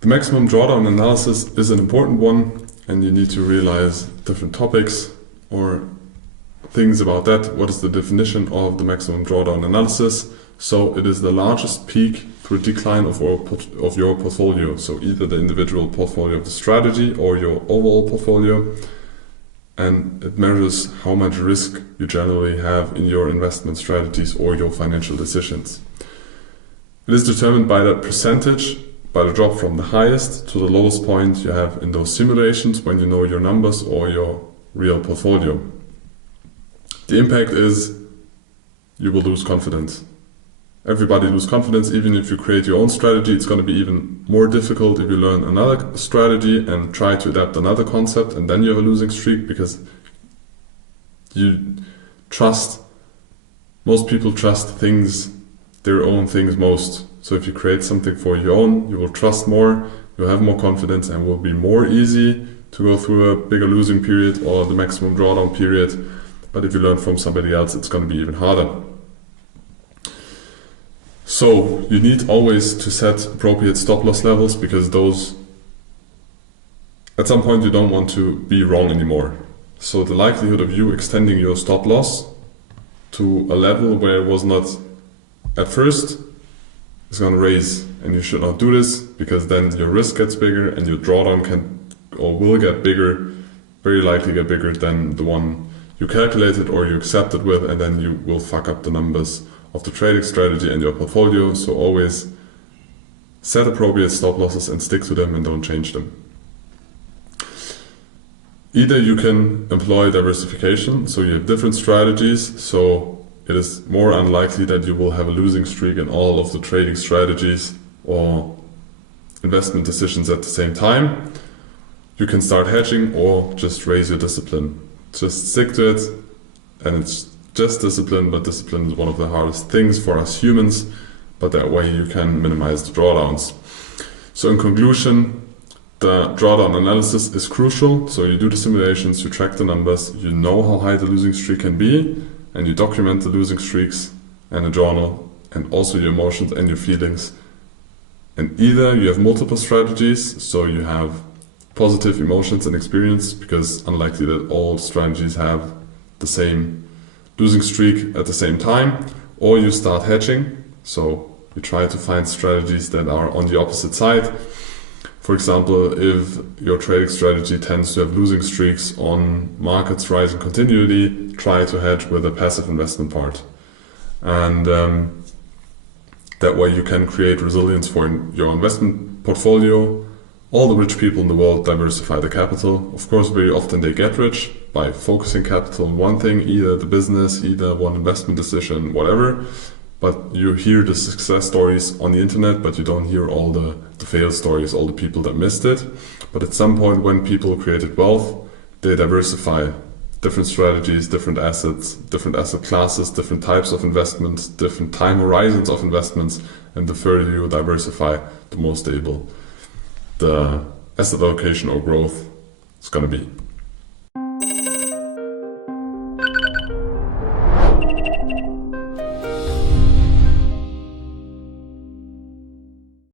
The maximum drawdown analysis is an important one, and you need to realize different topics or things about that. What is the definition of the maximum drawdown analysis? So it is the largest peak through decline of your portfolio. So either the individual portfolio of the strategy or your overall portfolio. And it measures how much risk you generally have in your investment strategies or your financial decisions. It is determined by that percentage, by the drop from the highest to the lowest point you have in those simulations when you know your numbers or your real portfolio. The impact is you will lose confidence. Everybody loses confidence. Even if you create your own strategy, it's going to be even more difficult if you learn another strategy and try to adapt another concept, and then you have a losing streak, because most people trust things, their own things most. So if you create something for your own, you will trust more, you'll have more confidence, and will be more easy to go through a bigger losing period or the maximum drawdown period. But if you learn from somebody else, it's going to be even harder. So you need always to set appropriate stop loss levels, because those, at some point you don't want to be wrong anymore. So the likelihood of you extending your stop loss to a level where it was not at first is going to raise, and you should not do this, because then your risk gets bigger and your drawdown will get bigger, very likely get bigger than the one you calculated or you accepted with, and then you will fuck up the numbers of the trading strategy and your portfolio. So always set appropriate stop losses and stick to them and don't change them. Either you can employ diversification, so you have different strategies, so it is more unlikely that you will have a losing streak in all of the trading strategies or investment decisions at the same time. You can start hedging or just raise your discipline. Just stick to it, and it's just discipline, but discipline is one of the hardest things for us humans, but that way you can minimize the drawdowns. So in conclusion, the drawdown analysis is crucial. So you do the simulations, you track the numbers, you know how high the losing streak can be, and you document the losing streaks in a journal, and also your emotions and your feelings. And either you have multiple strategies, so you have positive emotions and experience, because unlikely that all strategies have the same losing streak at the same time, or you start hedging, so you try to find strategies that are on the opposite side. For example, if your trading strategy tends to have losing streaks on markets rising continually, try to hedge with a passive investment part. And that way you can create resilience for your investment portfolio. All the rich people in the world diversify their capital. Of course, very often they get rich by focusing capital on one thing, either the business, either one investment decision, whatever. But you hear the success stories on the internet, but you don't hear all the failed stories, all the people that missed it. But at some point, when people created wealth, they diversify different strategies, different assets, different asset classes, different types of investments, different time horizons of investments. And the further you diversify, the more stable the asset allocation or growth is going to be.